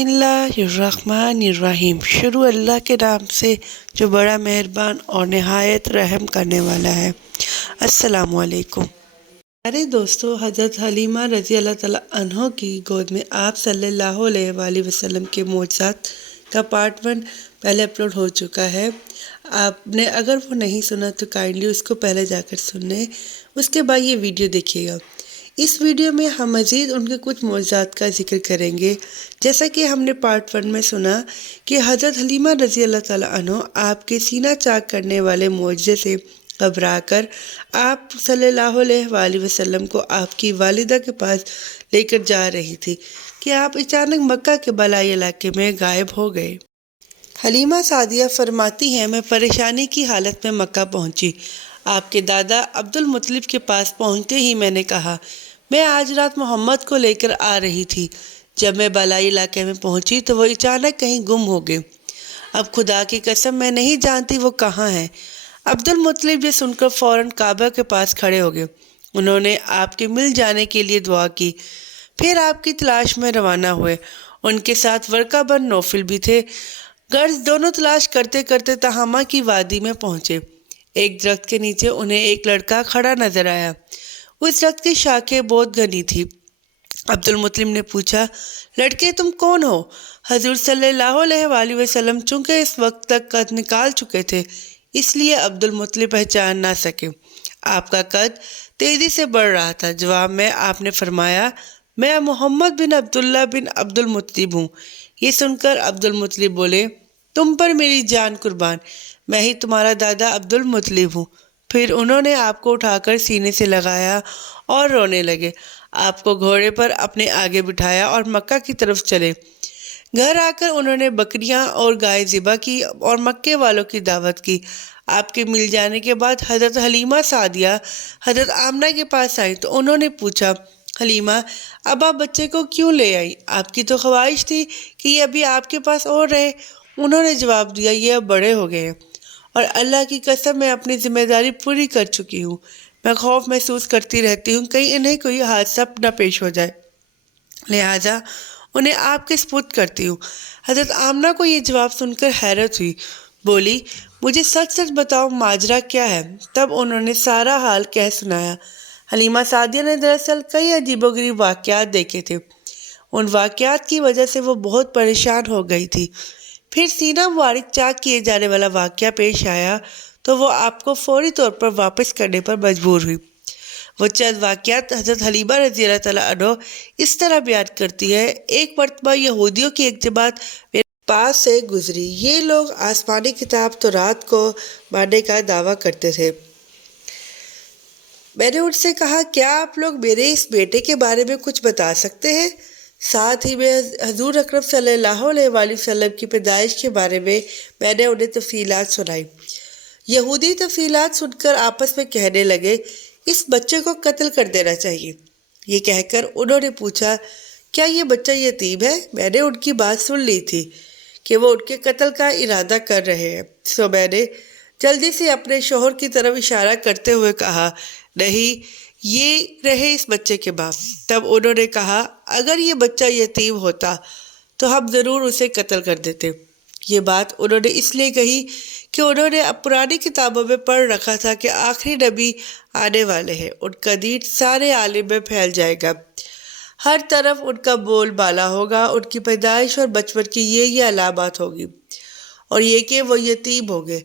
बिस्मिल्लाहिर्रहमानिर्रहीम। शुरू अल्लाह के नाम से जो बड़ा मेहरबान और निहायत रहम करने वाला है। अस्सलामु अलैकुम। प्यारे दोस्तों, हज़रत हलीमा रज़ी अल्लाह ताला अन्हा की गोद में आप सल्लल्लाहु अलैहि वसल्लम के मोजज़ात का पार्ट 1 पहले अपलोड हो चुका है। आपने अगर वो नहीं सुना तो काइंडली उसको पहले जाकर सुन लें, उसके बाद ये वीडियो देखिएगा। इस वीडियो में हम मज़ीद उनके कुछ मोजज़ात का जिक्र करेंगे। जैसा कि हमने पार्ट 1 में सुना कि हज़रत हलीमा रज़ी अल्लाह ताला अन्हा आपके सीना चाक करने वाले मोजज़े से घबराकर आप सल्लल्लाहु अलैहि वसल्लम को आपकी वालिदा के पास लेकर जा रही थी कि आप अचानक मक्का के बलाई इलाके में गायब हो गए। हलीमा सादिया फरमाती हैं, मैं परेशानी की हालत में मक्का पहुंची। आपके दादा अब्दुल मुत्तलिब के पास पहुंचते ही मैंने कहा, मैं आज रात मोहम्मद को लेकर आ रही थी। जब मैं बलाई इलाके में पहुंची तो वो अचानक कहीं गुम हो गए। अब खुदा की कसम मैं नहीं जानती वो कहाँ हैं। अब्दुल मुत्तलिब ये सुनकर फौरन काबा के पास खड़े हो गए। उन्होंने आपके मिल जाने के लिए दुआ की, फिर आपकी तलाश में रवाना हुए। उनके साथ वर्का बन नौफिल भी थे। गर्ज दोनों तलाश करते करते तहामा की वादी में पहुंचे। एक दरख्त के नीचे उन्हें एक लड़का खड़ा नजर आया। उस दरख्त की शाखें बहुत घनी थी। अब्दुल मुत्तलिब ने पूछा, लड़के तुम कौन हो? हजूर सल्लल्लाहु अलैहि वसल्लम चूंकि इस वक्त तक कद निकाल चुके थे, इसलिए अब्दुल मुत्तलिब पहचान ना सके। आपका कद तेजी से बढ़ रहा था। जवाब में आपने फरमाया, मैं मोहम्मद बिन अब्दुल्ला बिन अब्दुल मुत्तलिब हूँ। ये सुनकर अब्दुल मुत्तलिब बोले, तुम पर मेरी जान कुर्बान, मैं ही तुम्हारा दादा अब्दुल मुत्तलिब हूँ। फिर उन्होंने आपको उठाकर सीने से लगाया और रोने लगे। आपको घोड़े पर अपने आगे बिठाया और मक्का की तरफ चले। घर आकर उन्होंने बकरियां और गाय ज़िबा की और मक्के वालों की दावत की। आपके मिल जाने के बाद हज़रत हलीमा सादिया हज़रत आमना के पास आई तो उन्होंने पूछा, हलीमा अब आप बच्चे को क्यों ले आई? आपकी तो ख्वाहिश थी कि ये अभी आपके पास और रहे। उन्होंने जवाब दिया, ये अब बड़े हो गए हैं और अल्लाह की कसम मैं अपनी जिम्मेदारी पूरी कर चुकी हूँ। मैं खौफ महसूस करती रहती हूँ कहीं इन्हें कोई हादसा न पेश हो जाए, लिहाजा उन्हें आपके सपुर्द करती हूँ। हज़रत आमना को ये जवाब सुनकर हैरत हुई। बोली, मुझे सच सच बताओ माजरा क्या है? तब उन्होंने सारा हाल कह सुनाया। हलीमा सादिया ने दरअसल कई अजीबोगरीब वाक़यात देखे थे। उन वाक़यात की वजह से वो बहुत परेशान हो गई थी। फिर सीना मुबारक चाक किए जाने वाला वाक़या पेश आया तो वो आपको फौरी तौर पर वापस करने पर मजबूर हुई। वो चंद वाक़यात हज़रत हलीमा रज़ी अल्लाह तआला अन्हा इस तरह बयान करती है, एक मरतबा यहूदियों की एक जमात मेरे पास से गुजरी। ये लोग आसमानी किताब तौरात को मानने का दावा करते थे। मैंने उनसे कहा, क्या आप लोग मेरे इस बेटे के बारे में कुछ बता सकते हैं? साथ ही में हजूर अकरम सल्लल्लाहु अलैहि वसल्लम की पैदाइश के बारे में मैंने उन्हें तफसीलात सुनाई। यहूदी तफसीलात सुनकर आपस में कहने लगे, इस बच्चे को कत्ल कर देना चाहिए। ये कहकर उन्होंने पूछा, क्या ये बच्चा यतीम है? मैंने उनकी बात सुन ली थी कि वो उनके कत्ल का इरादा कर रहे हैं। सो मैंने जल्दी से अपने शोहर की तरफ इशारा करते हुए कहा, नहीं, ये रहे इस बच्चे के बाप। तब उन्होंने कहा, अगर ये बच्चा यतीम होता तो हम ज़रूर उसे कत्ल कर देते। ये बात उन्होंने इसलिए कही कि उन्होंने अब पुरानी किताबों में पढ़ रखा था कि आखिरी नबी आने वाले हैं। उनका दीन सारे आलम में फैल जाएगा, हर तरफ उनका बोल बाला होगा। उनकी पैदाइश और बचपन की ये अलामत होगी और ये कि वो यतीम हो गए।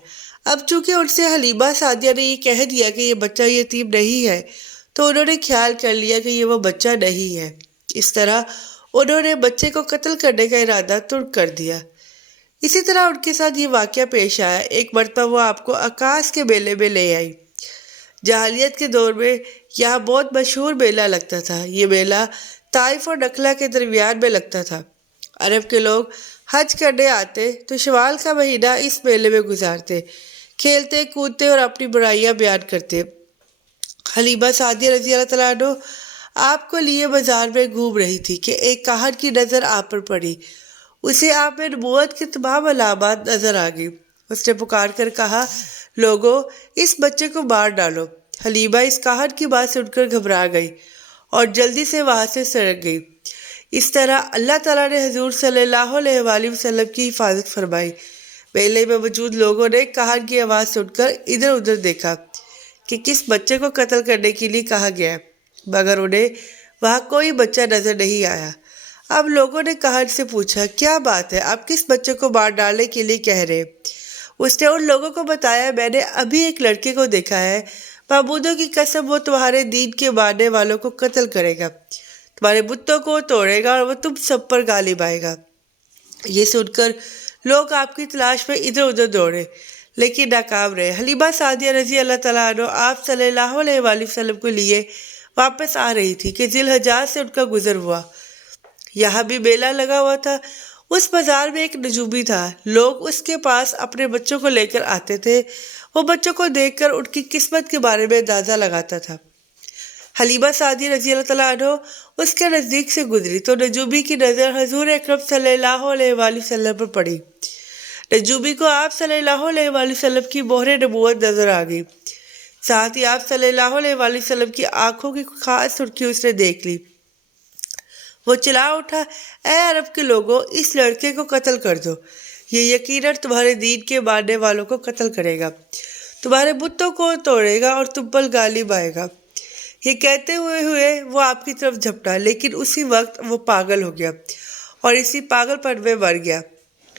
अब चूंकि उनसे हलीमा सादिया ने ये कह दिया कि ये बच्चा यतीम नहीं है तो उन्होंने ख्याल कर लिया कि ये वो बच्चा नहीं है। इस तरह उन्होंने बच्चे को कत्ल करने का इरादा तुर्क कर दिया। इसी तरह उनके साथ ये वाक़या पेश आया। एक मरतबा वो आपको आकाश के मेले में ले आई। जहालियत के दौर में यहाँ बहुत मशहूर मेला लगता था। ये मेला ताइफ और नखला के दरमियान में लगता था। अरब के लोग हज करने आते तो शवाल का महीना इस मेले में गुजारते, खेलते कूदते और अपनी बुराइयां बयान करते। हलीमा सादिया रज़ी अल्लाह तआला अन्हा आपको लिए बाजार में घूम रही थी कि एक काहन की नज़र आप पर पड़ी। उसे आप में नबूवत की तमाम अलामात नजर आ गई। उसने पुकार कर कहा, लोगों, इस बच्चे को मार डालो। हलीमा इस काहन की बात सुनकर घबरा गई और जल्दी से वहां से सड़क गई। اس طرح اللہ تعالیٰ نے حضور صلی اللہ علیہ وآلہ وسلم کی حفاظت فرمائی۔ میلے میں موجود لوگوں نے کہان کی آواز سن کر ادھر ادھر دیکھا کہ کس بچے کو قتل کرنے کے لیے کہا گیا ہے، مگر انہیں وہاں کوئی بچہ نظر نہیں آیا۔ اب لوگوں نے کہان سے پوچھا، کیا بات ہے، آپ کس بچے کو مار ڈالنے کے لیے کہہ رہے ہیں؟ اس نے ان لوگوں کو بتایا، میں نے ابھی ایک لڑکے کو دیکھا ہے، معبودوں کی قسم وہ تمہارے دین کے ماننے والوں کو قتل کرے گا، تمہارے بتوں کو توڑے گا اور وہ تم سب پر غالب آئے گا۔ یہ سن کر لوگ آپ کی تلاش میں ادھر ادھر دوڑے لیکن ناکام رہے۔ حلیمہ سعدیہ رضی اللہ تعالیٰ عنہ آپ صلی اللہ علیہ وآلہ وسلم کو لیے واپس آ رہی تھی کہ ذی الحجاج سے ان کا گزر ہوا۔ یہاں بھی میلہ لگا ہوا تھا۔ اس بازار میں ایک نجومی تھا، لوگ اس کے پاس اپنے بچوں کو لے کر آتے تھے، وہ بچوں کو دیکھ کر ان کی قسمت کے بارے میں اندازہ لگاتا تھا۔ حلیمہ سعدیہ رضی اللہ تعالیٰ عنہ اس کے نزدیک سے گزری تو نجومی کی نظر حضور اکرم صلی اللہ علیہ وآلہ وسلم پر پڑی۔ نجومی کو آپ صلی اللہ علیہ وآلہ وسلم کی مہر نبوت نظر آ گئی، ساتھ ہی آپ صلی اللہ علیہ وآلہ وسلم کی آنکھوں کی خاص سرخی اس نے دیکھ لی۔ وہ چلا اٹھا، اے عرب کے لوگوں، اس لڑکے کو قتل کر دو، یہ یقیناً تمہارے دین کے ماننے والوں کو قتل کرے گا، تمہارے بتوں کو توڑے گا اور تم پر غالب آئے گا۔ یہ کہتے ہوئے وہ آپ کی طرف جھپٹا، لیکن اسی وقت وہ پاگل ہو گیا اور اسی پاگل پن میں مر گیا۔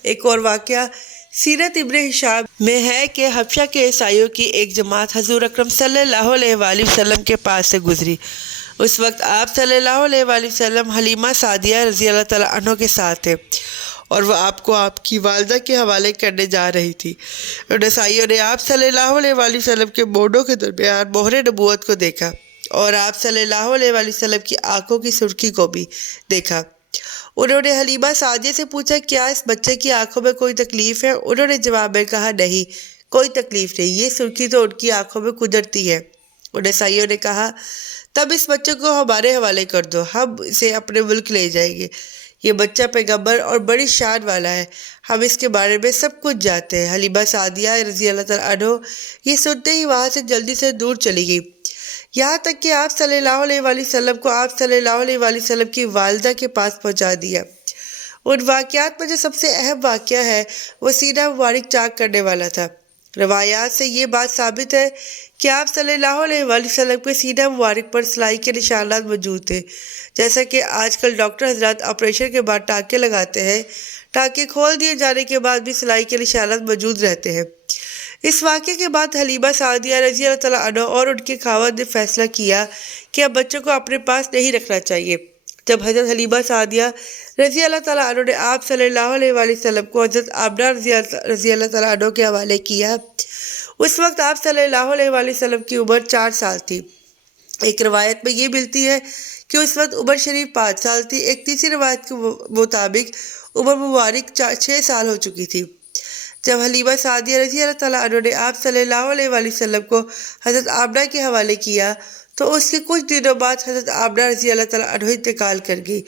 ایک اور واقعہ سیرت ابن ہشام میں ہے کہ حبشہ کے عیسائیوں کی ایک جماعت حضور اکرم صلی اللہ علیہ وآلہ وسلم کے پاس سے گزری۔ اس وقت آپ صلی اللہ علیہ وآلہ وسلم حلیمہ سعدیہ رضی اللہ تعالیٰ عنہ کے ساتھ تھے اور وہ آپ کو آپ کی والدہ کے حوالے کرنے جا رہی تھی۔ ان عیسائیوں نے آپ صلی اللہ علیہ وآلہ وسلم کے مونڈوں کے درمیان مہر نبوت کو دیکھا اور آپ صلی اللہ علیہ وآلہ وسلم کی آنکھوں کی سرخی کو بھی دیکھا۔ انہوں نے حلیمہ سعدیہ سے پوچھا، کیا اس بچے کی آنکھوں میں کوئی تکلیف ہے؟ انہوں نے جواب میں کہا، نہیں، کوئی تکلیف نہیں، یہ سرخی تو ان کی آنکھوں میں قدرتی ہے۔ ان عیسائیوں نے کہا، تب اس بچے کو ہمارے حوالے کر دو، ہم اسے اپنے ملک لے جائیں گے۔ یہ بچہ پیغمبر اور بڑی شان والا ہے، ہم اس کے بارے میں سب کچھ جانتے ہیں۔ حلیمہ سعدیہ رضی اللہ تعالیٰ عنہ یہ سنتے ہی وہاں سے جلدی سے دور چلی گئی، یہاں تک کہ آپ صلی اللہ علیہ وآلہ وسلم کو آپ صلی اللہ علیہ وآلہ وسلم کی والدہ کے پاس پہنچا دیا۔ ان واقعات میں جو سب سے اہم واقعہ ہے وہ سینہ مبارک چاک کرنے والا تھا۔ روایات سے یہ بات ثابت ہے کہ آپ صلی اللہ علیہ وآلہ وسلم کے سینہ مبارک پر سلائی کے نشانات موجود تھے، جیسا کہ آج کل ڈاکٹر حضرات آپریشن کے بعد ٹانکے لگاتے ہیں، ٹانکے کھول دیے جانے کے بعد بھی سلائی کے نشانات موجود رہتے ہیں۔ اس واقعے کے بعد حلیمہ سعدیہ رضی اللہ تعالیٰ عنہ اور ان کے خاوند نے فیصلہ کیا کہ اب بچوں کو اپنے پاس نہیں رکھنا چاہیے۔ جب حضرت حلیمہ سعدیہ رضی اللہ تعالیٰ عنہ نے آپ صلی اللہ علیہ وآلہ وسلم کو حضرت آمنہ رضی اللہ تعالیٰ عنہ کے حوالے کیا، اس وقت آپ صلی اللہ علیہ وآلہ وسلم کی عمر 4 سال تھی۔ ایک روایت میں یہ ملتی ہے کہ اس وقت عمر شریف 5 سال تھی، ایک تیسری روایت کے مطابق عمر مبارک 6 سال ہو چکی تھی۔ جب حلیمہ سعدیہ رضی اللہ تعالیٰ عنہ نے آپ صلی اللہ علیہ وآلہ وسلم کو حضرت آمنہ کے حوالے کیا تو اس کے کچھ دنوں بعد حضرت آمنہ رضی اللہ تعالیٰ عنہ انتقال کر گئی،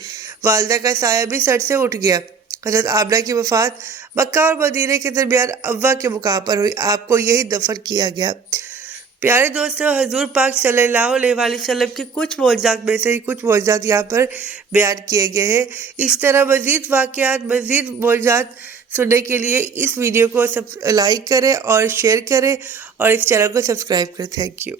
والدہ کا سایہ بھی سر سے اٹھ گیا۔ حضرت آمنہ کی وفات مکہ اور مدینہ کے درمیان ابوا کے مقام پر ہوئی، آپ کو یہی دفن کیا گیا۔ پیارے دوستوں، حضور پاک صلی اللہ علیہ وآلہ وسلم کے کچھ معجزات میں سے کچھ معجزات یہاں پر بیان کیے گئے ہیں۔ اس طرح مزید واقعات، مزید معجزات سننے کے لیے اس ویڈیو کو لائک کریں اور شیئر کریں اور اس چینل کو سبسکرائب کریں۔ Thank you.